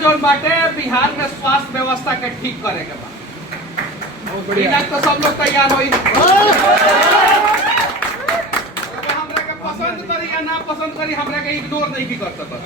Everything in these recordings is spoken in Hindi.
जो बाटे बिहार में स्वास्थ्य व्यवस्था के ठीक करे के बाद तो सब लोग तैयार हो पसंद करी या ना पसंद करी हमरा के इग्नोर नहीं की कर सकता।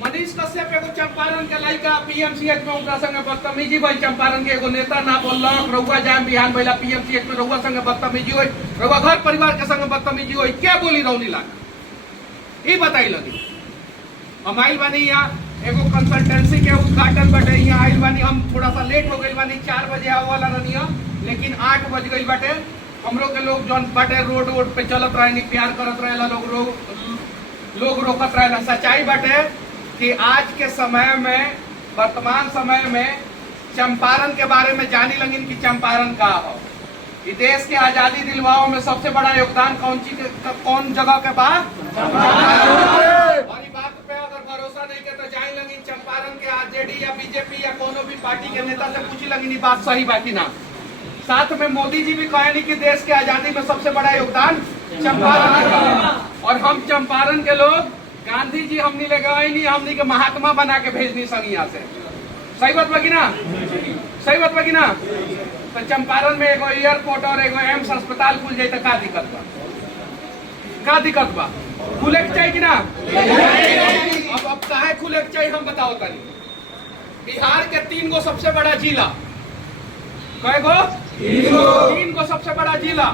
मनीष कश्यप एगो चंपारण के लड़का पीएमसीएच में उनका संगे बदतमीजी भाई चंपारण के एगो नेता ना बोलक रउआ जाम बिहान भइला पीएमसीएच में रउआ संगे बदतमीजी होई रउआ घर परिवार के संगे बदतमीजी होई क्या बोली रौनी लाग ई बताई लगी। हम आइल बानी यहाँ एगो कंसल्टेंसी के उद्घाटन बटे यहाँ आइल बानी हम थोड़ा सा लेट हो गई बानी 4 बजे आवे वाला रहनी लेकिन 8 बज गई बाटे। हम लोग के लोग जौन बाटे रोड पे चलत रहे प्यार करत रहेला लोग रोकत रहेला। सच्चाई बाटे कि आज के समय में वर्तमान समय में चंपारण के बारे में जानी लगिन कि चंपारण का हो। इस देश के आजादी दिलवाओं में सबसे बड़ा योगदान कौन जगह के बाद और इस बात पे अगर भरोसा नहीं के तो जानी लगिन चंपारण के आरजेडी या बीजेपी या कोनो भी पार्टी के नेता से पूछी लगिन ये बात सही बाकी ना। साथ में मोदी जी भी कहे कि देश के आजादी में सबसे बड़ा योगदान चंपारण का और हम चंपारण के लोग गांधी जी हमने ले गए नहीं हमने के महात्मा बना के भेजनी संगिया से। सही बात बा कि ना? सही बात बा कि ना? तो चंपारण में एगो एयरपोर्ट और एगो एम्स अस्पताल खुल जाए तो का दिक्कत बा? का दिक्कत बा? खुले के चाहिए कि ना? अब काहे खुले के चाहिए हम बताओ तनी। बिहार के 3 गो सबसे बड़ा जिला कय गो? 3 गो सबसे बड़ा जिला।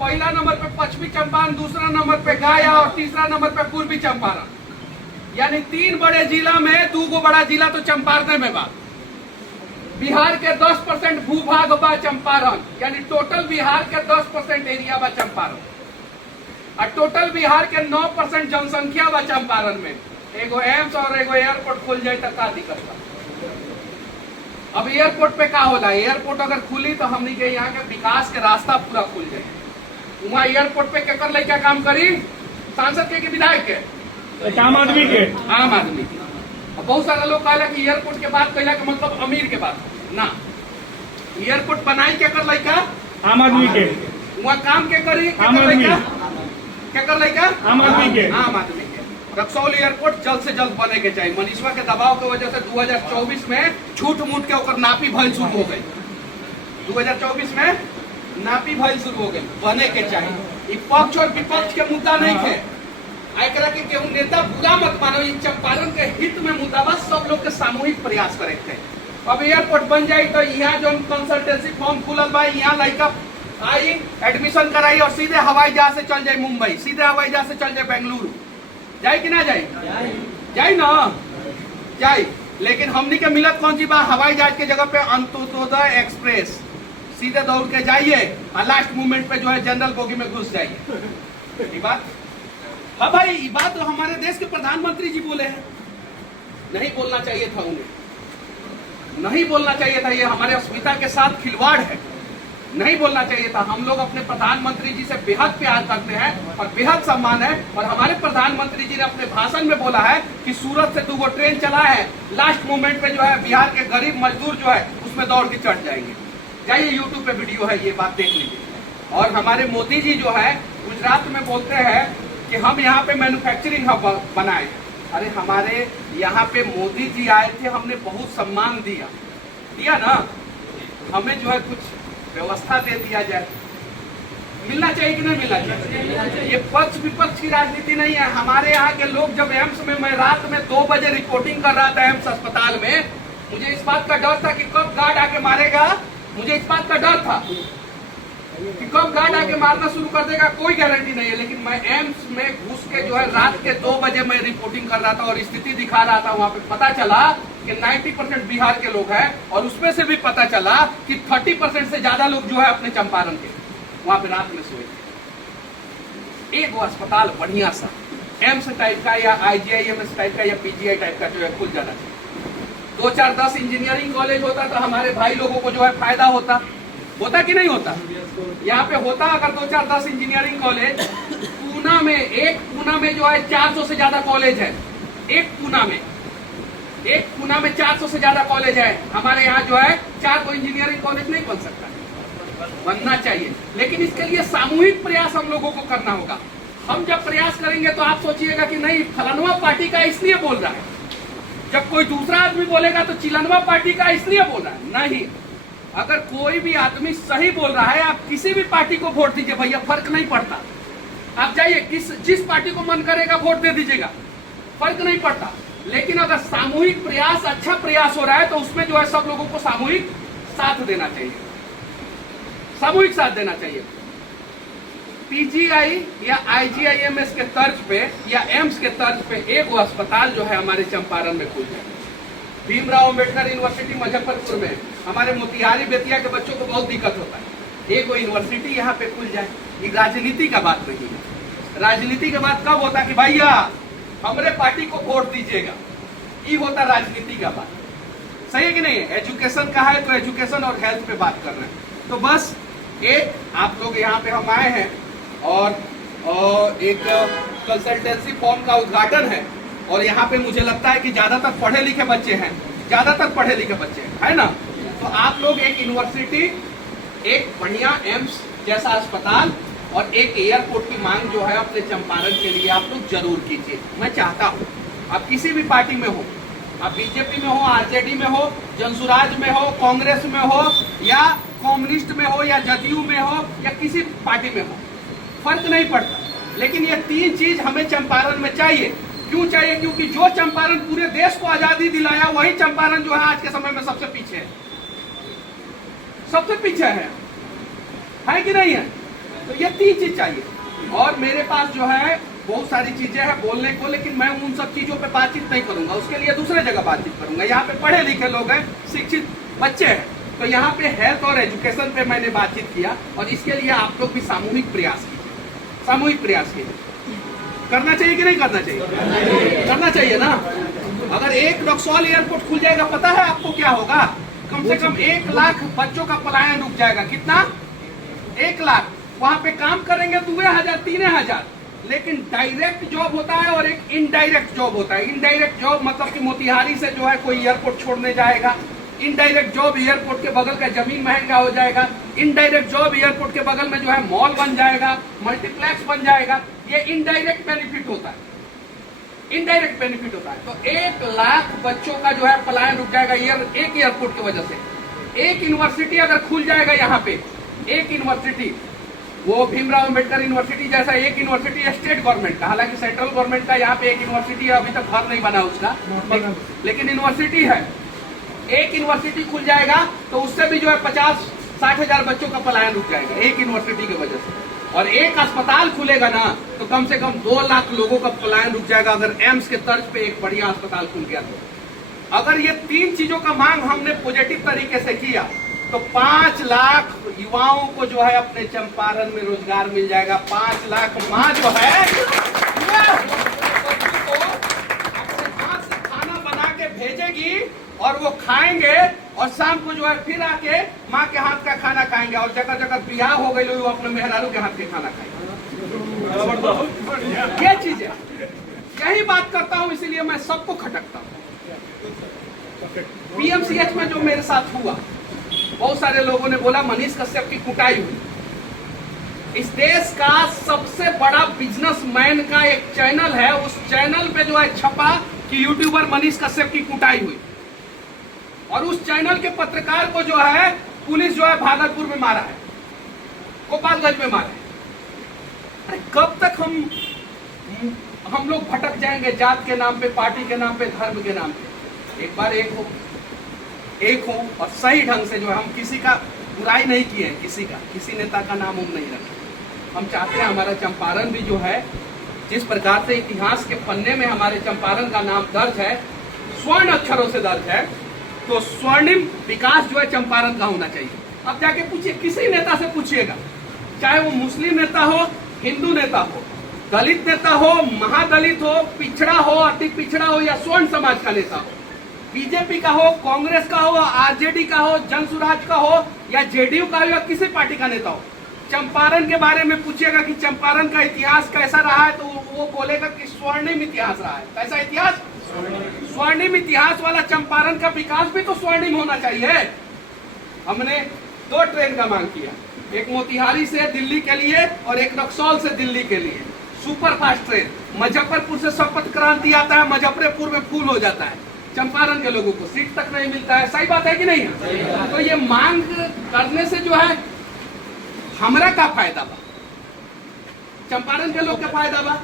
पहला नंबर पे पश्चिमी चंपारण, दूसरा नंबर पे गया और तीसरा नंबर पे पूर्वी चंपारण। यानी 3 बड़े जिला में 2 गो बड़ा जिला तो चंपारण में बा। बिहार के 10% भूभाग बा चंपारण यानी टोटल बिहार के 10% एरिया बा चंपारण और टोटल बिहार के 9% जनसंख्या बा चंपारण में। एगो एम्स और एगो एयरपोर्ट खुल जाए तो का दिक्कत बा? अब एयरपोर्ट पे का होला? एयरपोर्ट अगर खुली तो हमनी के यहाँ के विकास के रास्ता पूरा खुल जाए। वहाँ एयरपोर्ट पे केकर लइका काम करी? सांसद के विधायक के? आम आदमी के। आम आदमी के। बहुत सारा लोग कहला कि एयरपोर्ट के बात कहला के मतलब अमीर के बात ना। एयरपोर्ट बनाई केकर लइका? आम आदमी के। वहाँ काम के करी केकर लइका? आम आदमी के। आम आदमी के। रक्सौल एयरपोर्ट जल्द से जल्द बने के चाहिए। मनीषवा के दबाव के वजह से 2024 में छूट मूट के ओकर नापी भइल शुरू हो गई। 2024 में नापी भइल शुरू हो गई। बने के चाहिए। पक्ष और विपक्ष के मुद्दा नहीं थे। एकरा के केहू नेता बुरा मत मानो। चंपारण के हित में मुद्दा बस सब लोग के सामूहिक प्रयास करे थे। अब एयरपोर्ट बन जाए तो यहाँ जो कंसल्टेंसी फॉर्म खुलल बा यहाँ लड़का आई एडमिशन कराई और सीधे हवाई जहाज से चल जाए मुंबई, सीधे हवाई जहाज से चल जाए बेंगलुरु। जाए कि ना जाए? जाए ना जाए। लेकिन हमनी के मिलत कौन सी बा? हवाई जहाज के जगह पे अंत्योदय एक्सप्रेस सीधे दौड़ के जाइए और लास्ट मोमेंट पे जो है जनरल बोगी में घुस जाइए। ये बात हाँ भाई, ये बात तो हमारे देश के प्रधानमंत्री जी बोले हैं। नहीं बोलना चाहिए था उन्हें, नहीं बोलना चाहिए था। ये हमारे अस्मिता के साथ खिलवाड़ है। नहीं बोलना चाहिए था। हम लोग अपने प्रधानमंत्री जी से बेहद प्यार करते हैं और बेहद सम्मान है। और हमारे प्रधानमंत्री जी ने अपने भाषण में बोला है कि सूरत से 2 गो ट्रेन चला है, लास्ट मोमेंट पे जो है बिहार के गरीब मजदूर जो है उसमें दौड़ के चढ़ जाएंगे। जाइए यूट्यूब पे वीडियो है, ये बात देख लीजिए। और हमारे मोदी जी जो है गुजरात में बोलते हैं कि हम यहाँ पे मैन्युफैक्चरिंग हब बनाए। अरे हमारे यहाँ पे मोदी जी आए थे, हमने बहुत सम्मान दिया ना। हमें जो है कुछ व्यवस्था दे दिया जाए। मिलना चाहिए कि नहीं मिलना चाहिए? ये पक्ष विपक्ष की राजनीति नहीं है। हमारे यहाँ के लोग जब एम्स में, मैं रात में 2 बजे रिपोर्टिंग कर रहा था एम्स अस्पताल में, मुझे इस बात का डर था कि कब गार्ड आके मारेगा। मुझे इस बात का डर था कि कब गार्ड आके मारना शुरू कर देगा, कोई गारंटी नहीं है। लेकिन मैं एम्स में घुस के जो है रात के 2 बजे मैं रिपोर्टिंग कर रहा था और स्थिति दिखा रहा था। वहाँ पे पता चला कि 90% बिहार के लोग हैं और उसमें से भी पता चला कि 30% से ज्यादा लोग जो है अपने चंपारण के वहाँ पे रात में सोए। एक वो अस्पताल बढ़िया सा एम्स टाइप का या IGIMS टाइप का या PGI टाइप का जो है खुल जाना चाहिए। 2, 4, 10 इंजीनियरिंग कॉलेज होता तो हमारे भाई लोगों को जो है फायदा होता कि नहीं होता? यहाँ पे होता अगर 2, 4, 10 इंजीनियरिंग कॉलेज। पूना में जो है 400 से ज्यादा कॉलेज है। एक पूना में 400 से ज्यादा कॉलेज है। हमारे यहाँ जो है 4 को इंजीनियरिंग कॉलेज नहीं बन सकता, बनना चाहिए। लेकिन इसके लिए सामूहिक प्रयास हम लोगों को करना होगा। हम जब प्रयास करेंगे तो आप सोचिएगा कि नहीं फलानवा पार्टी का इसलिए बोल रहा है, जब कोई दूसरा आदमी बोलेगा तो चिलनवा पार्टी का इसलिए बोल रहा है। नहीं, अगर कोई भी आदमी सही बोल रहा है, आप किसी भी पार्टी को वोट दीजिए भैया, फर्क नहीं पड़ता। आप जाइए जिस पार्टी को मन करेगा वोट दे दीजिएगा, फर्क नहीं पड़ता। लेकिन अगर सामूहिक प्रयास, अच्छा प्रयास हो रहा है तो उसमें जो है सब लोगों को सामूहिक साथ देना चाहिए, सामूहिक साथ देना चाहिए। पीजीआई या आईजीआईएमएस के तर्ज पे या एम्स के तर्ज पे एक अस्पताल जो है हमारे चंपारण में खुल जाए। भीमराव अंबेडकर यूनिवर्सिटी मुजफ्फरपुर में हमारे मोतिहारी बेतिया के बच्चों को बहुत दिक्कत होता है, एक यूनिवर्सिटी यहाँ पे खुल जाए। ये राजनीति का बात नहीं है। राजनीति की बात कब होता है कि भैया हमारे पार्टी को वोट दीजिएगा, ये होता राजनीति का बात। सही है कि नहीं? एजुकेशन का है तो एजुकेशन और हेल्थ पे बात कर रहे हैं। तो बस एक आप लोग यहाँ पे हम आए हैं और एक कंसल्टेंसी फॉर्म का उद्घाटन है, और यहाँ पे मुझे लगता है कि ज्यादातर पढ़े लिखे बच्चे हैं, ज्यादातर पढ़े लिखे बच्चे हैं, है ना? तो आप लोग एक यूनिवर्सिटी, एक बढ़िया एम्स जैसा अस्पताल और एक एयरपोर्ट की मांग जो है अपने चंपारण के लिए आप लोग जरूर कीजिए। मैं चाहता हूँ आप किसी भी पार्टी में हो, आप बीजेपी में हो, आरजेडी में हो, जनसुराज में हो, कांग्रेस में हो, या कम्युनिस्ट में हो, या जदयू में हो, या किसी पार्टी में हो, फर्क नहीं पड़ता। लेकिन ये तीन चीज हमें चंपारण में चाहिए। क्यों चाहिए? क्योंकि जो चंपारण पूरे देश को आजादी दिलाया, वही चंपारण जो है आज के समय में सबसे पीछे है, सबसे पीछे है कि नहीं है? तो ये तीन चीज चाहिए। और मेरे पास जो है बहुत सारी चीजें हैं बोलने को, लेकिन मैं उन सब चीजों पे बातचीत नहीं करूंगा, उसके लिए दूसरे जगह बातचीत करूंगा। यहाँ पे पढ़े लिखे लोग हैं, शिक्षित बच्चे हैं, तो यहाँ पे हेल्थ और एजुकेशन पे मैंने बातचीत किया, और इसके लिए आप लोग भी सामूहिक प्रयास कीजिए, सामूहिक प्रयास कीजिए। करना चाहिए कि नहीं करना चाहिए? करना चाहिए ना। अगर एक रक्सौल एयरपोर्ट खुल जाएगा, पता है आपको क्या होगा? कम से कम 1 लाख बच्चों का पलायन रुक जाएगा। कितना? 1 लाख। वहां पे काम करेंगे 2,000 3,000, लेकिन डायरेक्ट जॉब होता है और एक इनडायरेक्ट जॉब होता है। इनडायरेक्ट जॉब मतलब कि मोतिहारी से जो है कोई एयरपोर्ट छोड़ने जाएगा, इनडायरेक्ट जॉब एयरपोर्ट के बगल का जमीन महंगा हो जाएगा, इनडायरेक्ट जॉब एयरपोर्ट के बगल में जो है मॉल बन जाएगा, मल्टीप्लेक्स बन जाएगा। ये इनडायरेक्ट बेनिफिट होता है, इनडायरेक्ट बेनिफिट होता है। तो 1 लाख बच्चों का जो है पलायन रुक जाएगा एक एयरपोर्ट की वजह से। एक यूनिवर्सिटी अगर खुल जाएगा यहाँ पे, एक यूनिवर्सिटी, वो भीमराव अंबेडकर यूनिवर्सिटी जैसा एक यूनिवर्सिटी है स्टेट गवर्नमेंट का, हालांकि सेंट्रल गवर्नमेंट का यहाँ पे एक यूनिवर्सिटी है, अभी तक घर नहीं बना उसका, लेकिन यूनिवर्सिटी है। एक यूनिवर्सिटी खुल जाएगा तो उससे भी जो है 50-60 हजार बच्चों का पलायन रुक जाएगा एक यूनिवर्सिटी की वजह से। और एक अस्पताल खुलेगा ना तो कम से कम 2 लाख लोगों का पलायन रुक जाएगा, अगर एम्स के तर्ज पे एक बढ़िया अस्पताल खुल गया तो। अगर ये 3 चीजों का मांग हमने पॉजिटिव तरीके से किया तो 5 लाख युवाओं को जो है अपने चंपारण में रोजगार मिल जाएगा। 5 लाख माँ जो है खाना बना के भेजेगी और वो खाएंगे, और शाम को जो है फिर आके माँ के हाथ का खाना खाएंगे, और जगह जगह बियाह हो गई वो अपने मेहरारू के हाथ के खाना खाएंगे। ये चीज है, यही बात करता हूँ, इसीलिए मैं सबको खटकता हूँ। पीएमसीएच में जो मेरे साथ हुआ, बहुत सारे लोगों ने बोला मनीष कश्यप की कुटाई हुई। इस देश का सबसे बड़ा बिजनेसमैन का एक चैनल है, उस चैनल पे जो है छपा कि यूट्यूबर मनीष कश्यप की कुटाई हुई, और उस चैनल के पत्रकार को जो है पुलिस जो है भागलपुर में मारा है, गोपालगंज में मारा है। अरे कब तक हम लोग भटक जाएंगे जात के नाम पे, पार्टी के नाम पे, धर्म के नाम पे? एक बार एक हो और सही ढंग से जो है, हम किसी का बुराई नहीं किए, किसी नेता का नाम हम नहीं रखे। हम चाहते हैं हमारा चंपारण भी जो है, जिस प्रकार से इतिहास के पन्ने में हमारे चंपारण का नाम दर्ज है, स्वर्ण अक्षरों से दर्ज है, तो स्वर्णिम विकास जो है चंपारण का होना चाहिए। अब जाके पूछिए, किसी नेता से पूछिएगा, चाहे वो मुस्लिम नेता हो, हिंदू नेता हो, दलित नेता हो, महादलित हो, पिछड़ा हो, अति पिछड़ा हो, या स्वर्ण समाज का नेता हो, बीजेपी का हो, कांग्रेस का हो, आरजेडी का हो, जनसुराज का हो, या जेडीयू का हो, या किसी पार्टी का नेता हो, चंपारण के बारे में पूछिएगा कि चंपारण का इतिहास कैसा रहा है, तो वो बोलेगा कि स्वर्णिम इतिहास रहा है। कैसा इतिहास? स्वर्णिम इतिहास वाला चंपारण का विकास भी तो स्वर्णिम होना चाहिए। हमने 2 ट्रेन का मांग किया, एक मोतिहारी से दिल्ली के लिए और एक रक्सौल से दिल्ली के लिए। Super fast train. मुजफ्फरपुर से शपथ क्रांति आता है, मुजफ्फरपुर में फूल हो जाता है, चंपारण के लोगों को सीट तक नहीं मिलता है। सही बात है कि नहीं? तो ये मांग करने से जो है हमरा का फायदा बा, चंपारण के लोग के फायदा बा।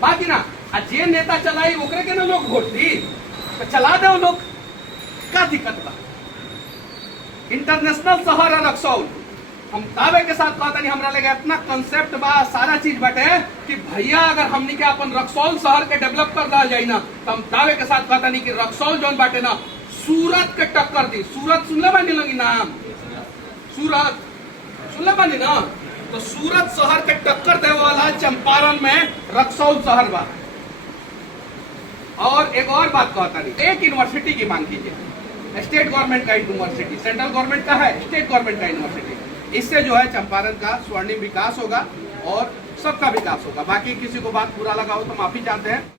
बाकी ना जे नेता चलाई ओकरे के ना लोग वोट दी, तो चला दो लोग, का दिक्कत बा। इंटरनेशनल शहर है रक्सौल। हम दावे के साथ कहता नहीं, हमरा लगे इतना कंसेप्ट बा, सारा चीज बटे कि भैया अगर हमनी के अपन रक्सौल शहर के डेवलप कर डाल जाए ना, तो हम दावे के साथ कहता नहीं कि रक्सौल जोन बाटे ना सूरत के टक्कर दी। सूरत सुनले बानी लगी नाम, सूरत सुनले बानी ना, तो सूरत शहर के टक्कर दे वाला चंपारण में रक्सौल शहर बा। और एक और बात कहता नहीं, एक यूनिवर्सिटी की मांग कीजिए, स्टेट गवर्नमेंट का यूनिवर्सिटी, सेंट्रल गवर्नमेंट का है, स्टेट गवर्नमेंट का यूनिवर्सिटी। इससे जो है चंपारण का स्वर्णिम विकास होगा और सबका विकास होगा। बाकी किसी को बात बुरा लगा हो तो माफी चाहते हैं।